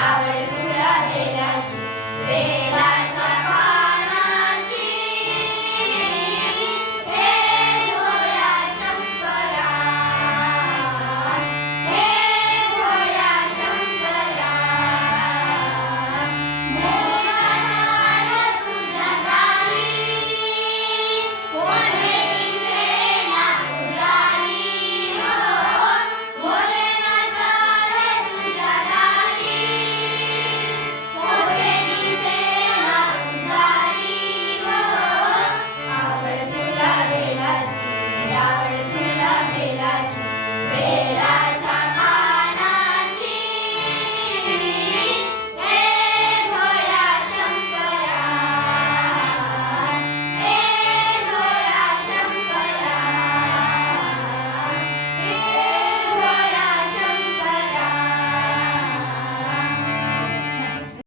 la verdura de la lluvia.